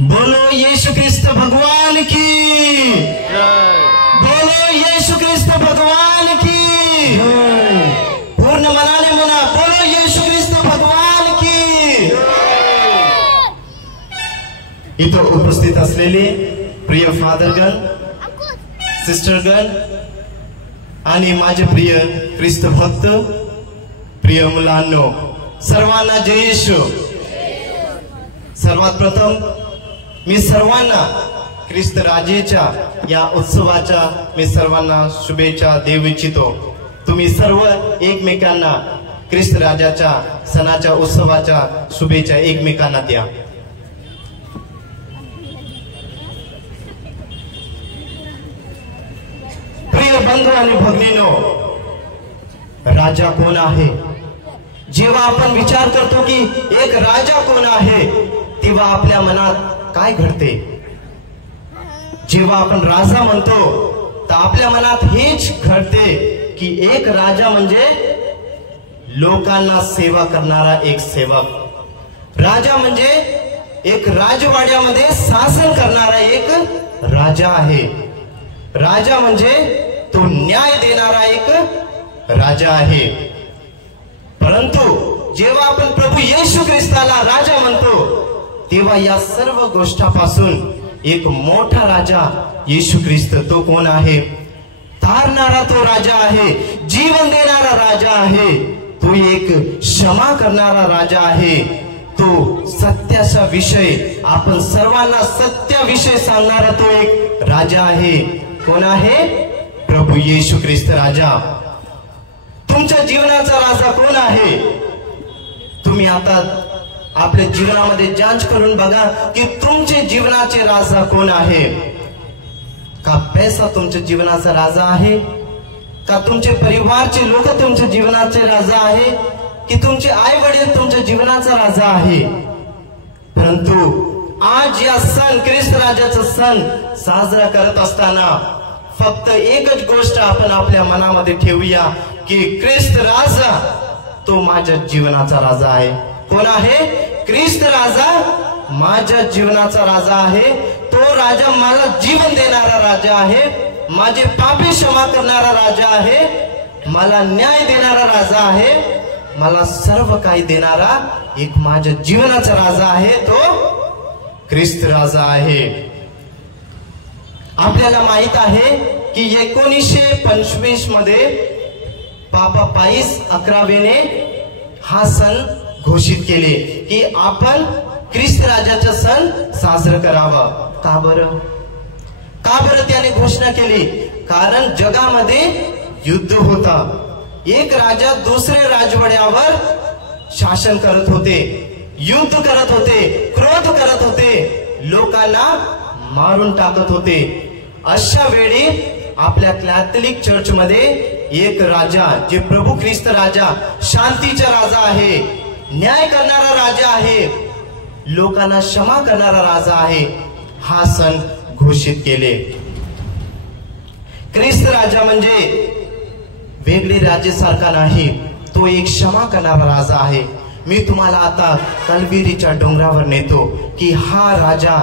बोलो यीशु ख्रिस्त भगवान की जय। बोलो यीशु ख्रिस्त भगवान की जय। पूर्ण मनाने म्हणा, बोलो यीशु ख्रिस्त भगवान की जय। इथं उपस्थित असलेले प्रिय फादरगण, सिस्टरगण आणि माझे प्रिय ख्रिस्त भक्त, प्रिय मुलांनो, सर्वांना जय येशू। सर्वात प्रथम मी सर्वांना ख्रिस्त राजेच्या या उत्सवाच्या मी सर्वांना शुभेच्छा देऊ इच्छितो। तुम्ही सर्व एकमेकांना ख्रिस्त राजाच्या सणाच्या उत्सवाच्या शुभेच्छा एकमेकांना द्या। प्रिय बंधू आणि भगिनींनो, राजा कोण आहे? जेव्हा आपण विचार करतो की एक राजा कोण आहे, तेव्हा आपल्या मनात काय घडते? जेव्हा आपण राजा म्हणतो तर आपल्या मनात हेच घडते की एक राजा म्हणजे लोकांना सेवा करणारा एक सेवक। राजा म्हणजे एक राजवाड्यामध्ये शासन करणारा एक राजा आहे। राजा म्हणजे तो न्याय देणारा एक राजा आहे। परंतु जेव्हा आपण प्रभू येशू ख्रिस्ताला राजा म्हणतो तेव्हा या सर्व गोष्टीपासून एक मोठा राजा येशू ख्रिस्त, तो कोण आहे? तारणारा तो राजा आहे, जीवन देणारा राजा आहे, तो एक क्षमा करणारा राजा आहे, तो सत्याचा विषय, आपण सर्वांना सत्याविषयी सांगणारा तो एक राजा आहे। कोण आहे? प्रभू येशू ख्रिस्त राजा। तुमच्या जीवनाचा राजा कोण आहे? तुम्ही आता आपल्या जीवनामध्ये जांच करून बघा की तुमचे जीवनाचे राजा कोण आहे? का पैसा तुमच्या जीवनाचा राजा आहे? का तुमचे परिवारचे लोक तुमच्या जीवनाचे राजा आहे? की तुमचे आई वडील तुमच्या जीवनाचा राजा आहे? परंतु आज या सण, ख्रिस्त राजाचा सण साजरा करत असताना फक्त एकच गोष्ट आपण आपल्या मनामध्ये ठेवूया की ख्रिस्त राजा तो माझ्या जीवनाचा राजा आहे। कोण आहे? ख्रिस्त राजा माझ्या जीवनाचा राजा आहे। तो राजा मला जीवन देणारा राजा आहे, माझे पापे क्षमा करणारा राजा आहे, मला न्याय देणारा राजा आहे, मला सर्व काही देणारा एक माझ्या जीवनाचा राजा आहे, तो ख्रिस्त राजा आहे। आपल्याला माहित आहे की 1925 मध्ये पापा पाईस 11वेने हा सण घोषित केले की आपण ख्रिस्त राजाचा सण साजरा करावा। का बरं? का बरं त्याने घोषणा केली? कारण जगामध्ये युद्ध होता, एक राजा दुसरे राजवाड्यावर शासन करत होते, युद्ध करत होते, क्रोध करत होते, लोकांना मारून टाकत होते। अशा वेळी आपल्या कॅथलिक चर्च मध्ये एक राजा, जे प्रभू ख्रिस्त राजा, शांतीचा राजा आहे, न्याय करणारा राजा आहे, लोकांना क्षमा करणारा राजा आहे, हा सण घोषित केले। ख्रिस्त राजा म्हणजे वेगळे राज्यासारखा नाही, तो एक क्षमा करणारा राजा आहे। मी तुम्हाला आता कलवरीच्या डोंगरावर नेतो की हा राजा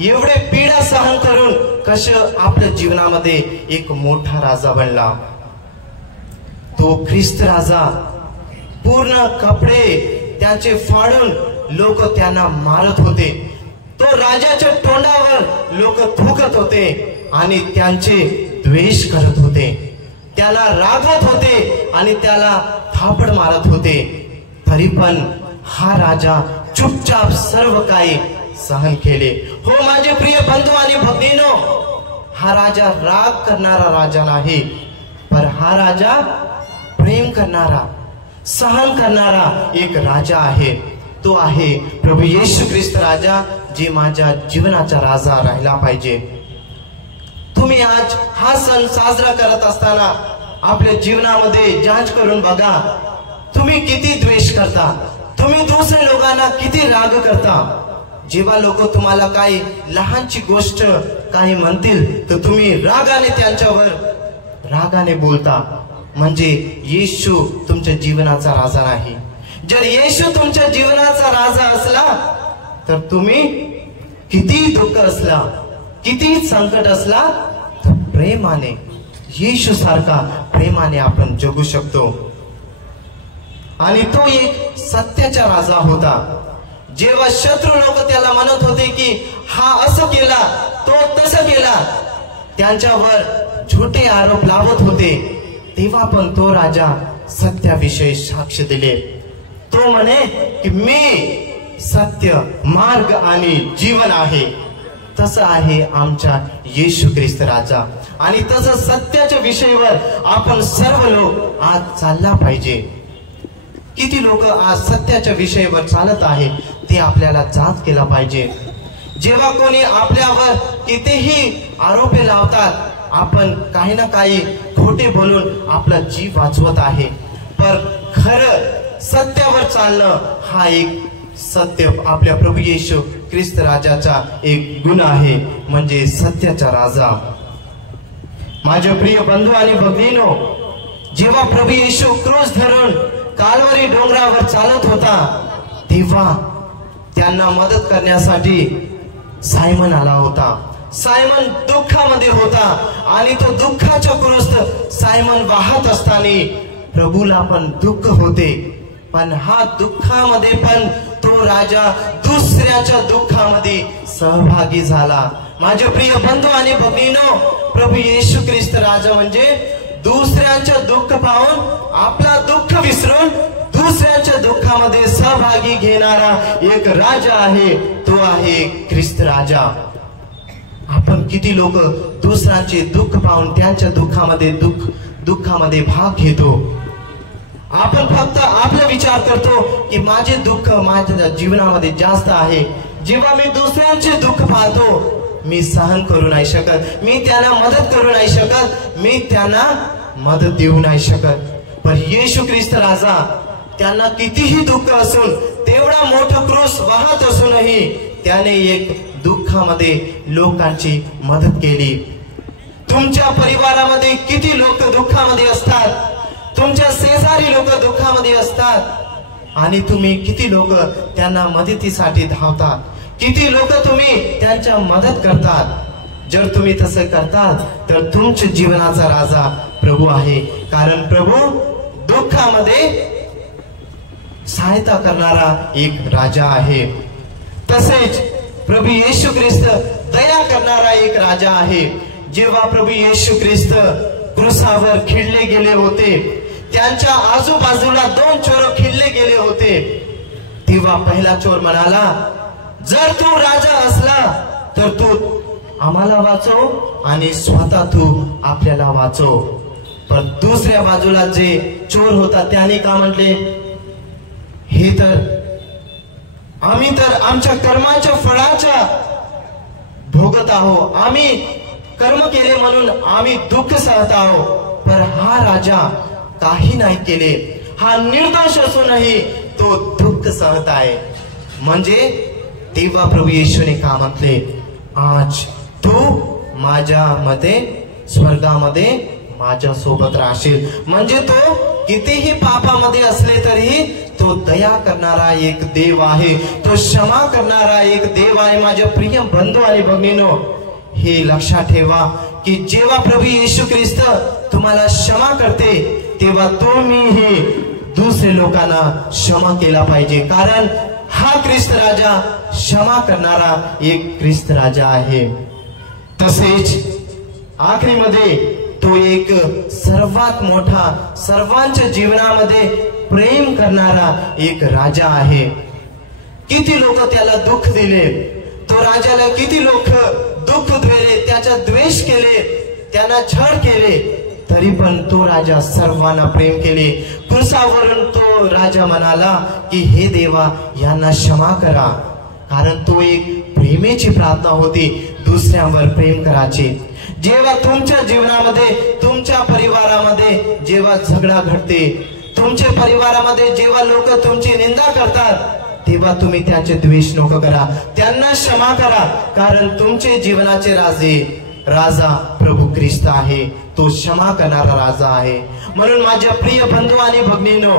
एवढे पीडा सहन करून कसं आपल्या जीवनामध्ये एक मोठा राजा बनला। तो ख्रिस्त राजा पूर्ण कपडे त्याचे फाडून लोक त्यांना मारत होते, तो राजाच्या तोंडावर लोक थुकत होते आणि त्यांचे द्वेष करत होते, त्याला रागवत होते आणि त्याला थापड मारत होते। तरी पण हा राजा चुपचाप सर्व काही सहन केले। हो माझे प्रिय बंधू आणि भगिनींनो, हा राजा राग करणारा राजा नाही, पर हा राजा प्रेम करणारा, सहन करणारा एक राजा आहे। तो आहे प्रभू येशू ख्रिस्त राजा, जे माझ्या जीवनाचा राजा राहिला पाहिजे। तुम्ही आज हा सण साजरा करत असताना आपल्या जीवनामध्ये जांच करून बघा, तुम्ही किती द्वेष करता, तुम्ही दुसऱ्या लोकांना किती राग करता। जेव्हा लोक तुम्हाला काही लहानची गोष्ट काही म्हणतील तर तुम्ही रागाने त्यांच्यावर रागाने बोलता, म्हणजे येशू तुमच्या जीवनाचा राजा नाही। जर येशू तुमच्या जीवनाचा राजा असला तर तुम्ही किती दुःख असला, किती संकट असला, तर प्रेमाने, येशू सारखा प्रेमाने आपण जगू शकतो. आणि तो एक सत्याचा राजा होता. जेव्हा शत्रू लोक त्याला म्हणत होते की हा असं केला, तो तसं केला, त्यांच्यावर झुटे आरोप लावत होते, तेव्हा पण तो राजा सत्याविषयी साक्ष दिले. तो म्हणे की मी सत्य, मार्ग आणि जीवन आहे. तसं आहे आमचा येशू ख्रिस्त राजा. आणि तसं सत्याच्या विषयावर आपण सर्व लोक आज चालला पाहिजे. किती लोक आज सत्याच्या विषयावर चालत आहे ते आपल्याला जाच केला पाहिजे. जेव्हा कोणी आपल्यावर कितीही आरोपे लावतात, आपण काही ना काही खोटे बोलून आपला जीव वाचवत आहे, पण खरं सत्यावर चालणं हा एक सत्य आपल्या प्रभू येशू ख्रिस्त राजाचा एक गुण आहे, म्हणजे सत्याचा राजा. माझे प्रिय बंधू आणि भगिनीनो, जेव्हा प्रभू येशू क्रूस धरून काल्वरी डोंगरावर चालत होता, तेव्हा त्यांना मदत करण्यासाठी सायमन आला होता. सायमन दुःखामध्ये होता आणि तो दुःखाचा क्रूस सायमन वाहत असताना प्रभूला पण दुःख होते. पण हा दुःखामध्ये पण तो राजा दुसऱ्याच्या दुःखामध्ये सहभागी झाला. माझे प्रिय बंधू आणि भगिनीनो, प्रभू येशू ख्रिस्त राजा म्हणजे दुसऱ्यांचे दुःख पाहून आपला दुःख विसरून दुसऱ्यांच्या दुःखामध्ये सहभागी घेणारा एक राजा आहे, तो आहे ख्रिस्त राजा. आपण किती लोक दुसऱ्यांचे दुःख पाहून त्यांच्या दुःखामध्ये भाग घेतो. आपण फक्त आपला विचार करतो की माझे दुःख माझ्या जीवनामध्ये जास्त आहे. जेव्हा मी दुसऱ्यांचे दुःख पाहतो, मी सहन करू नाही शकत, मी त्यांना मदत करू नाही शकत, मी त्यांना मदत देऊ नाही शकत. पण येशू ख्रिस्त राजा, त्यांना कितीही दुःख असून, तेवढा मोठा क्रूस वाहत असूनही त्याने एक दुःखामध्ये लोकांची मदत केली. तुमच्या परिवारामध्ये किती लोक दुःखामध्ये असतात, तुमच्या शेजारी लोक दुःखामध्ये असतात आणि तुम्ही किती लोक त्यांना मदतीसाठी धावतात, किती लोक तुम्ही त्यांच्या मदत करतात. जर तुम्ही तसं करतात तर तुमच्या जीवनाचा राजा प्रभू आहे. कारण प्रभू दुःखामध्ये सहायता करणारा एक राजा आहे. तसेच प्रभू येशू ख्रिस्त दया करणारा एक राजा आहे. जेव्हा प्रभू येशू ख्रिस्त क्रूसावर खिळले गेले होते, त्यांच्या आजूबाजूला 2 चोर खिळले गेले होते, तेव्हा पहिला चोर म्हणाला, जर तू राजा असला तर तू आम्हाला वाचव आणि स्वतः तू आपल्याला वाचव. पण दुसऱ्या बाजूला जे चोर होता त्याने का म्हटले, हे तर आम्ही तर आमच्या कर्माच्या फळाच्या भोगत आहोत, आम्ही कर्म केले म्हणून आम्ही दुःख सहत आहोत. पण हा राजा काही नाही केले, हा निर्दोष असूनही तो दुःख सहत आहे. म्हणजे तेव्हा प्रभू येशूने का म्हटले, आज तू माझ्यामध्ये स्वर्गामध्ये माझ्या सोबत राहशील. म्हणजे तो कितीही पापामध्ये असले तरी तो दया करणारा एक देव आहे, तो क्षमा करणारा एक देव आहे. माझ्या प्रिय बंधू आणि भगिनीनो, हे लक्षात ठेवा की जेव्हा प्रभू येशू ख्रिस्त तुम्हाला क्षमा करते, तेव्हा तुम्हीही दुसरे लोकांना क्षमा केला पाहिजे. कारण हा ख्रिस्त राजा क्षमा करणारा एक ख्रिस्त राजा आहे. तसेच आखरीमध्ये तो एक सर्वात मोठा, सर्वांच्या जीवनामध्ये प्रेम करणारा एक राजा आहे. किती लोक त्याला दुःख दिले, तो राजाला किती लोक दुःख दिले, त्याचा द्वेष केले, त्यांना छळ केले, तरी पण तो राजा सर्वांना प्रेम केले. क्रूसावरून तो राजा म्हणाला की हे देवा, यांना क्षमा करा. कारण तो एक प्रेमाची प्रार्थना होती, दुसऱ्यांवर प्रेम करायची. जेव्हा तुमच्या जीवनामध्ये, तुमच्या परिवारामध्ये जेव्हा झगडा घडते, तुमच्या परिवारामध्ये जेव्हा लोक तुमची निंदा करतात, तेव्हा तुम्ही त्याचे द्वेष नको करा, त्यांना क्षमा करा. कारण तुमचे जीवनाचे राजा प्रभू ख्रिस्त आहे, तो क्षमा करणारा राजा आहे. म्हणून माझ्या प्रिय बंधू आणि भगिनीनो,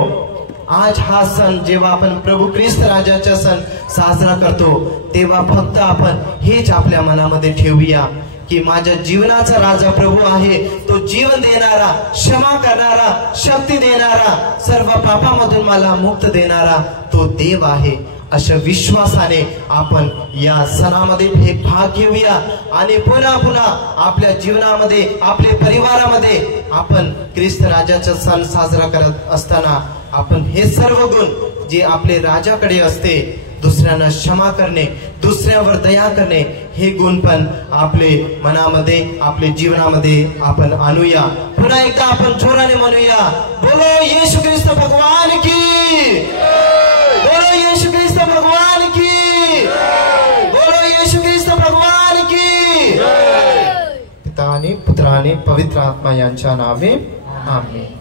आज हा सण जेव्हा आपण प्रभू ख्रिस्त राजाचा सण साजरा करतो तेव्हा फक्त आपण हेच आपल्या मनामध्ये ठेवूया की माझ्या जीवनाचा राजा प्रभू आहे, तो जीवन देणारा, क्षमा करणारा, शक्ती देणारा, सर्व पापामधून मला मुक्त देणारा तो देव आहे। अशा विश्वासाने आपण या सणामध्ये हे भाग घेऊया आणि पुन्हा पुन्हा आपल्या जीवनामध्ये, आपल्या परिवारामध्ये आपण ख्रिस्त राजाचा सण साजरा करत असताना आपण हे सर्व गुण जे आपले राजाकडे असते, दुसऱ्यांना क्षमा करणे, दुसऱ्यावर दया करणे, हे गुण पण आपले मनामध्ये, आपले जीवनामध्ये आपण आणूया। पुन्हा एकदा आपण जोराने म्हणूया, बोलो येशू ख्रिस्त भगवान की, बोलो येशू ख्रिस्त भगवान की, बोलो येशू ख्रिस्त भगवान की। पिता आणि पुत्र आणि पवित्र आत्मा यांच्या नावे आमेन।